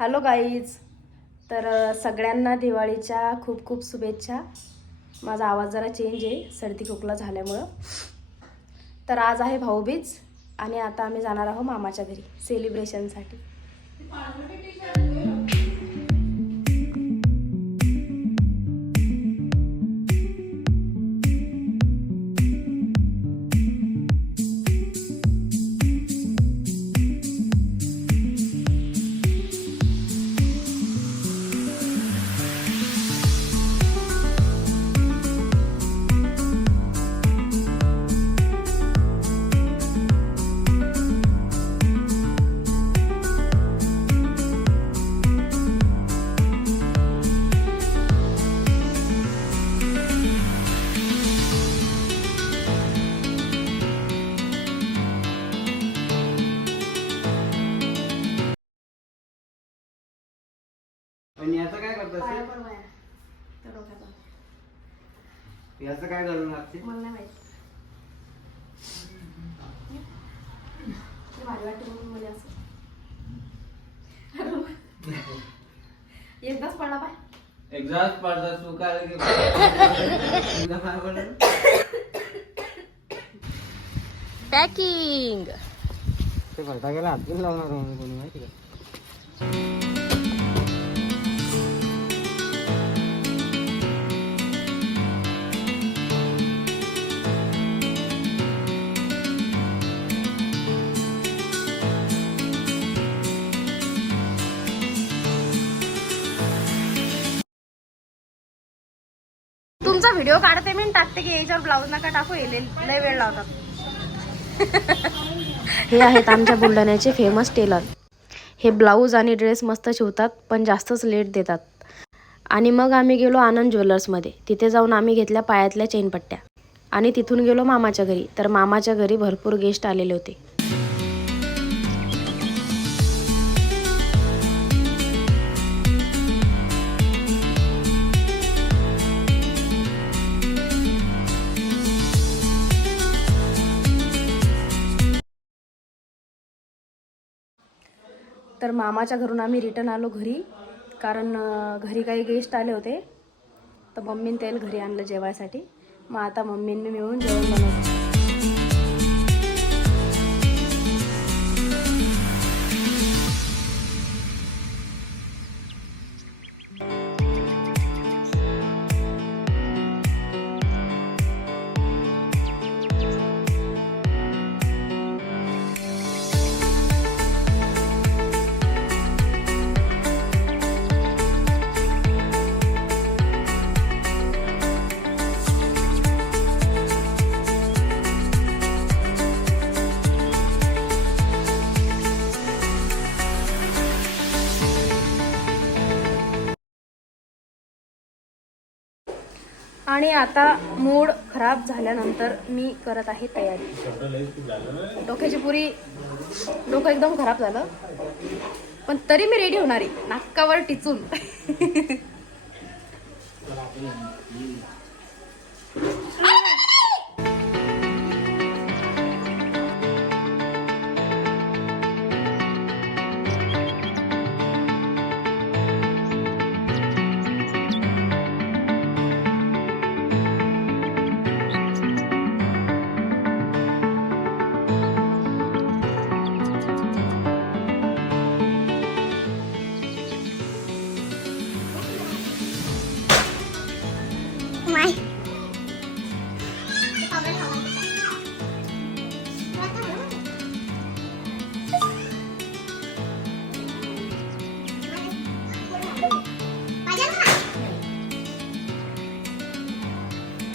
Hello guys. तर सगळ्यांना दिवाळीच्या खूप खूप शुभेच्छा. माझा आवाज जरा चेंज आहे सर्दी खोकला झाल्यामुळं. तर आज आहे भाऊबीज आणि आता आम्ही जाणार आहोत मामाच्या घरी सेलिब्रेशनसाठी. आणि याचं काय करतात? याचं काय घालून लागते? मला नाही माहिती. भारी वाटते म्हणून मला असं. एकदाच पडला पाय. एकदाच पडदा सुकायला की पॅकिंग ते भरता गेला हात लावणार म्हणून कोणी माहिती का? तुमचा व्हिडिओ काढते मी टाकते की याच्यावर ब्लाऊज नका टाकू, लय वेळ लावतात. हे आहेत आमच्या बुलढाण्याचे फेमस टेलर. हे ब्लाऊज आणि ड्रेस मस्त शिवतात पण जास्तच लेट देतात. आणि मग आम्ही गेलो आनंद ज्वेलर्समध्ये. तिथे जाऊन आम्ही घेतल्या पायातल्या चेनपट्ट्या आणि तिथून गेलो मामाच्या घरी. तर मामाच्या घरी भरपूर गेस्ट आलेले होते. तर मामाच्या घरून आम्ही रिटर्न आलो घरी, कारण घरी काही गेस्ट आले होते. तर मम्मीने त्याला घरी आणलं जेवायसाठी. मग आता मम्मीने मिळून जेवण बनवतो. आणि आता मूड खराब झाल्यानंतर मी करत आहे तयारी. डोक्याची पुरी डोकं एकदम खराब झालं पण तरी मी रेडी होणार आहे नाकावर टिचून.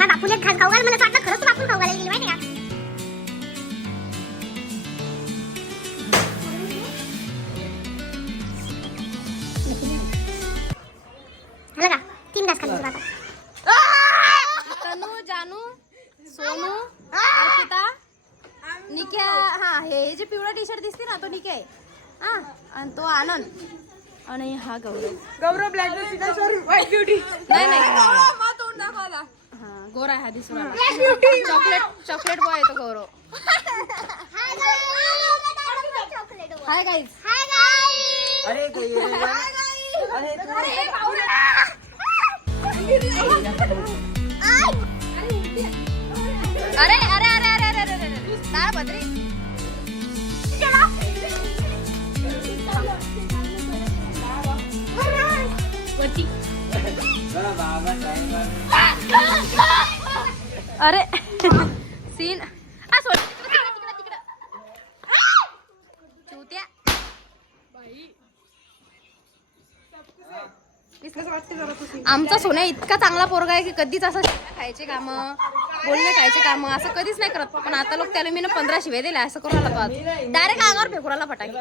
बापूने खास खाऊ घाल. मला वाटलं खरंच बापून खाऊ घालायला गेली माहिती का. झालं का 3 घास खाल्ले आता. तनू, जानू, सोनू, अर्पिता, निक्या. हा हे जे पिवळा टी शर्ट दिसते ना तो निक्या आहे. हा आणि तो आनंद आणि हा गौरव ब्लॅक ब्युटी. नाही नाही गोरा हा दिसून चॉकलेट बॉय येतो गौरव. Hi guys. अरे ते ये रे. अरे तू. अरे अरे अरे अरे अरे अरे अरे काय बद्री अरे सीन सोड चुत्या आमचा सोन्या इतका चांगला पोरगा आहे की कधीच असं खायचे काम बोलणे खायचे काम असं कधीच नाही करत. पण आता लोक त्याला मी 15 शिव्या दिल्या असं करू आला डायरेक्ट अंगावर फेकू राहिला फटाके.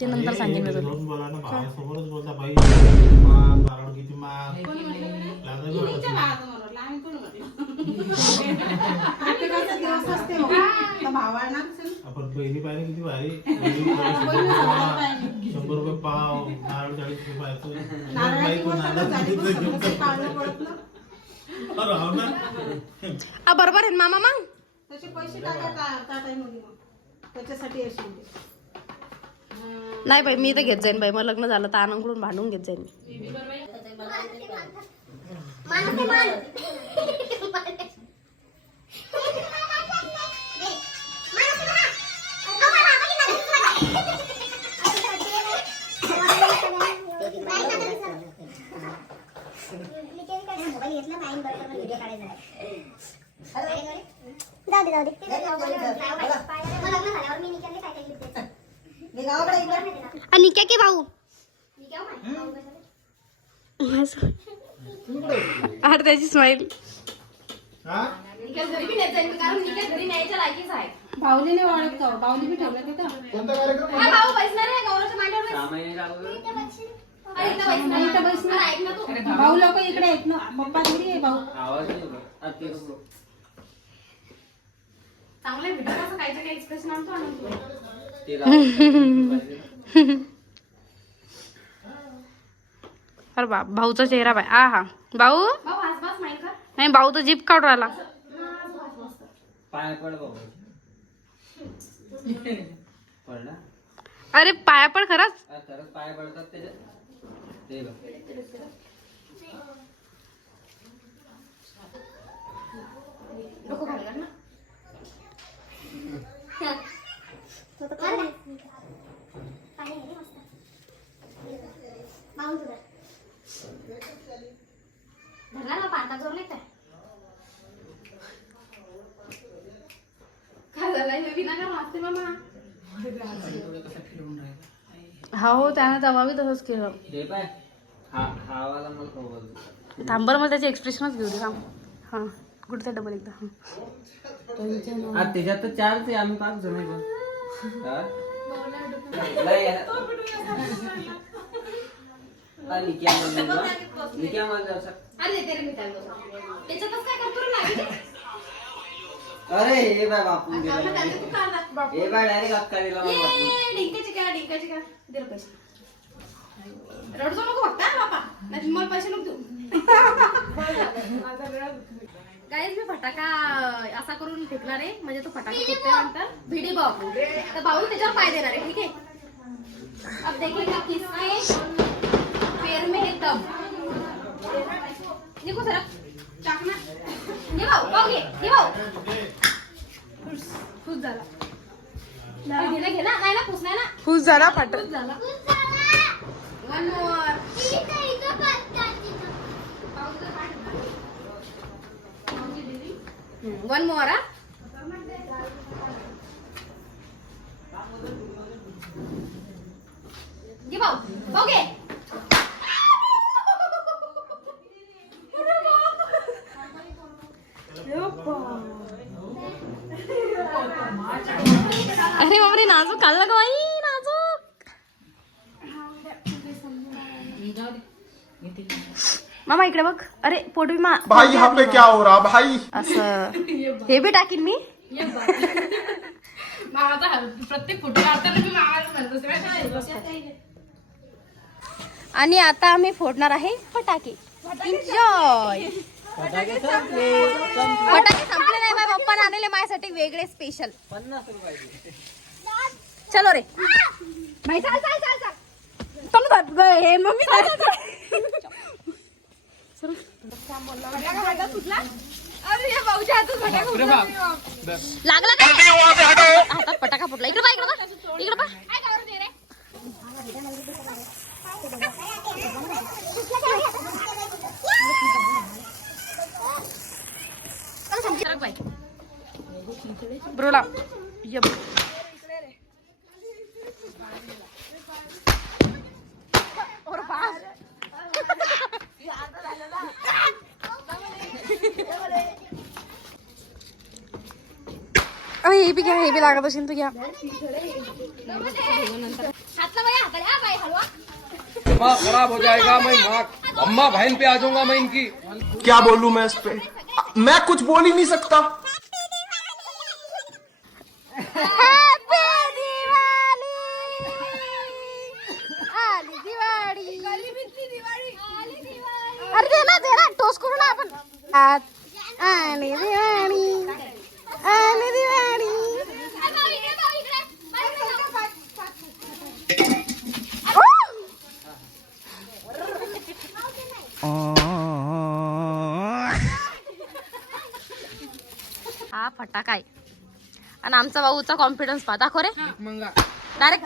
ते नंतर सांगेन मी तुला. बोला ना भावासमोरच बोलता बाई बाराड किती माग आपण पहिली पाहिली किती भारी 100 रुपये पाव नारळ 40 रुपये पाहायचं बाई कोण आला राव ना बरोबर आहे मामा मग त्याचे पैसे टाकायमध्ये त्याच्यासाठी अशी नाही बाई मी तर घेत जाईन बाई. मग लग्न झालं तर आनंदकडून भांडून घेत जाईन निक्या की भाऊ अरे त्याची स्माईल बाहुली नाही ओळख का बाहुली बी ठेवलं तिथं कोणता कार्यक्रम भाऊ लोक इकडे आहेत ना पप्पा थोडी आहे भाऊ आवाज नाही येत. आ, ते नको. चांगले व्हिडिओ कसं काय एक्सप्रेशन आणतो आनंद ते राव. अरे बा भाऊचा चेहरा बाय आ हा भाऊ नाही भाऊ तर जीप काढून राहिला. पाय पड बाबा. पडला अरे पाया पण खरंच खरंच पाय पडतात त्याच्यात ते बघ. हो त्यानं तेव्हा तसंच केलं. हे पाय हा वाला मला खबर. थांबर मला त्याचे एक्सप्रेशनच घेऊ दे थांब. हां गुड ते डबल एकदा त्याच्यात तर 4च आहे आम्ही 5 जण आहे. अरे हे बाय बापू हे बाय डायरेक्ट अक्का दिला रडजो नको फक्त बापा नाही मला पैसे नको देऊ. गाईज मी फटाका असा करून फेकणार आहे म्हणजे तो फटाका फुटल्यानंतर भिडी भाऊ तर भाऊ त्याच्यावर पाय देणार आहे. ठीक आहे अब देखेगा किसके पैर में है दम. निघू सर चाकना ये भाऊ घे ये भाऊ खुश झाला घे ना नाही ना खुश नाही ना खुश झाला फाट झाला. वन मोर वन मोर हा घे भाऊ घे. अरे बापरे नाजूक खाल्लं का बाई नाजूक. मामा इकडे बघ. अरे पोटवी मा भाई यहाँ पे क्या हो रहा भाई. असं हे बी टाकीन मी. प्रत्येक फोटो काढताना आणि आता आम्ही फोडणार आहे फटाके. एन्जॉय. फटाके संपले. फटाके संपले नाही माझ्या पप्पाने आणले माझ्यासाठी वेगळे स्पेशल. 50 रुपयाचे. चलो रे भाई चाल चाल चाल चाल. चलो हे मम्मी चाल चाल लागला का हातात फटाका फुटला. इकडे बा इकडे बा. ब्रोला हे बी घ्या. हे बी लागत असेल तू घ्या. दिमाग खराब हो जाएगा मैं अम्मा बहन पे आ जाऊंगा मैं इनकी। क्या बोलूं मैं इस पे, मैं कुछ बोल ही नहीं सकता। अरे दे ना टोस करू ना आपण. आणि दिवाळी आणि दिवाळी. हा फटाका आहे आणि आमचा भाऊचा कॉन्फिडन्स पहा. दाखव रे डायरेक्ट.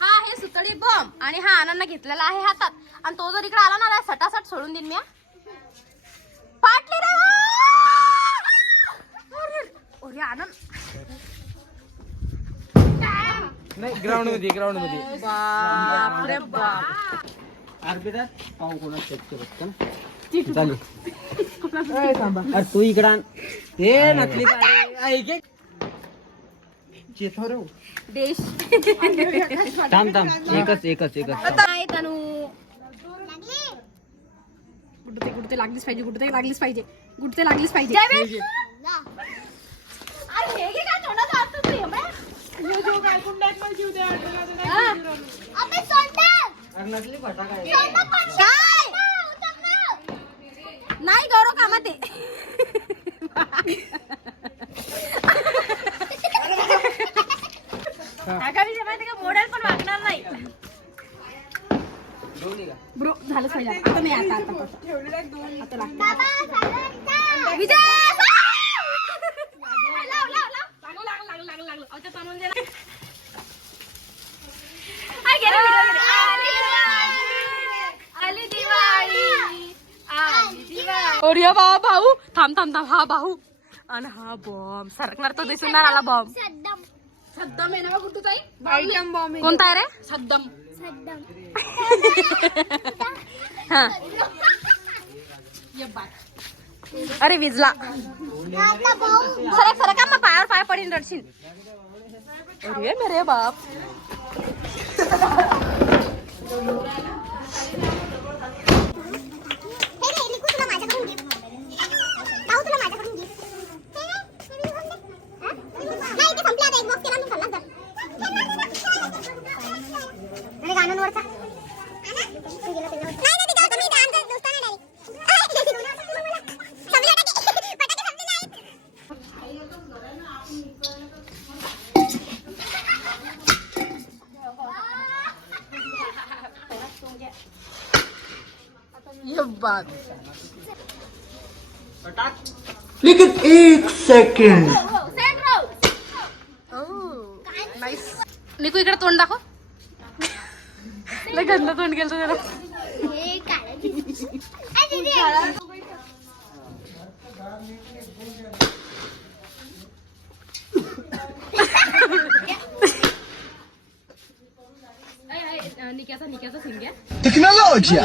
हा हे सुतळी बॉम्ब आणि हा आनंद घेतलेला आहे हातात. आणि तो जर इकडे आला ना सटासट सोडून देईन मी. पाटली रे ओरे आनंद. नाही ग्राउंड मध्ये बाप रे बाप. अर्पिता पाहू कोणा चेक करत चालेल. अरे तू इकडं आण. हे नकली ऐक देश थांब एकच नाही तनू. गुडते लागलीच पाहिजे. गुडते लागलीच पाहिजे. अरे हे काय तोंडात आणतो तू. नकली फटाका आहे. काय नाही गौरव कामात आहे. मॉडेल पण वागणार नाही. ब्रो झालं पाहिजे. आता नाही आता विजय ओरिया भाऊ थांब. हा भाऊ आणि हा बॉम्ब सरकणार तो दिसून आला. बॉम्ब सद्दम आहे ना कुठं ताई. कोणता आहे रे. सद्दम. हा अरे विजला. सरक का मग पाय पडीन रडशील. अरे मेरे बाप. लेकिन एक सेकंड. निकू इकडे तोंड दाखव. लय गंद तोंड गेलं त्याला. निक्याचा सिंग्या. टेक्नॉलॉजी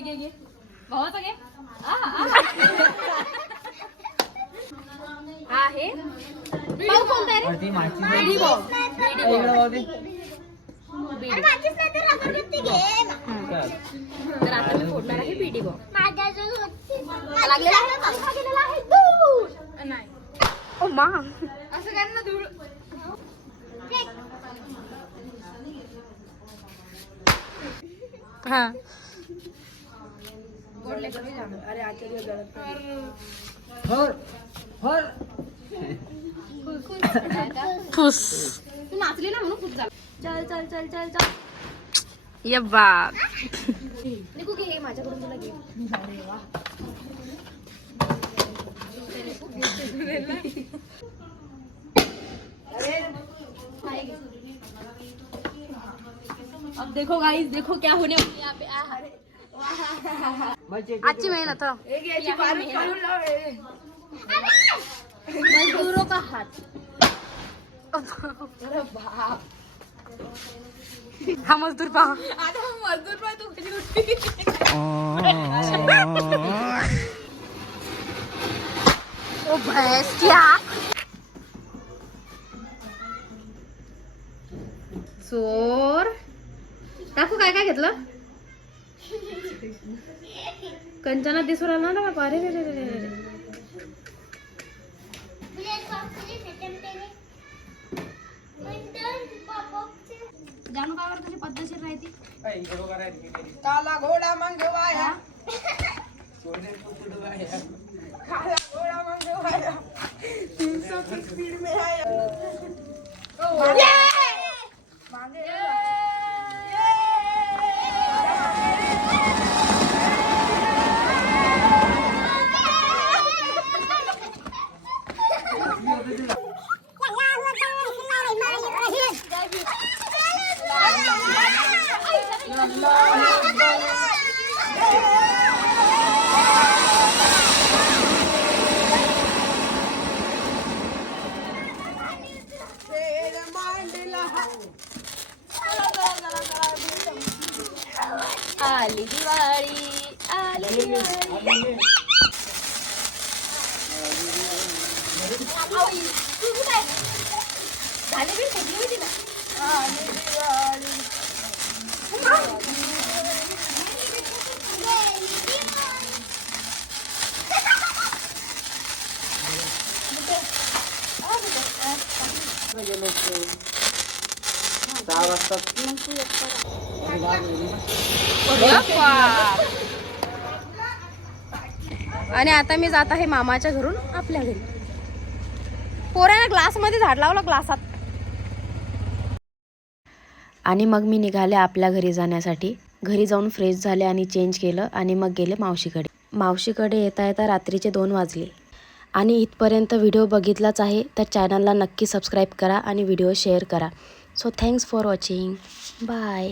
घे भावाचा घे. हा हे भाऊ कोणता आहे रे. बीडी. तर आता मी फोडणार आहे बीडी बॉम्ब. लागलेला आहे, पंखा गेलेला आहे, दूर. नाही. ओ मा. असं कर ना दूर. हा. फुस. तू नाचली ना म्हणून खूप झालं. चल चल चल चल चल. ये बाप. निकू घे माझ्याकडून तुला घे. अब देखो गाइस, देखो क्या होने यहाँ पे. अच्छी मेहनत हो. मजदूरों का हाथ. हा मजदूर पहा. आता मजदूर पहा तू कशी उठती. ओ भैंस क्या. चोर. टाकू काय काय घेतलं. कंचना दिसू राहिला ना बाबा. अरे रे रे रे रे. जानू काय तुझी पद्धतशीर राहते. काला घोडा मंगवाया, काला घोडा मंगवाया, 300 की स्पीड में आया. आली दिवाळी, आली दिवाळी. झाली बी फुटली होती ना. आणि आता मी जात आहे मामाच्या घरून आपल्या घरी. पोराने ग्लास मध्ये झाड लावलं ग्लासात. आणि मग मी निघाले आपल्या घरी जाण्यासाठी. घरी जाऊन फ्रेश झाले आणि चेंज केलं आणि मग गेले मावशीकडे. मावशीकडे येता येता रात्रीचे 2 वाजले. आणि इथपर्यंत व्हिडिओ बघितलाच आहे तर चॅनलला नक्की सबस्क्राईब करा आणि व्हिडिओ शेअर करा. So thanks for watching. Bye.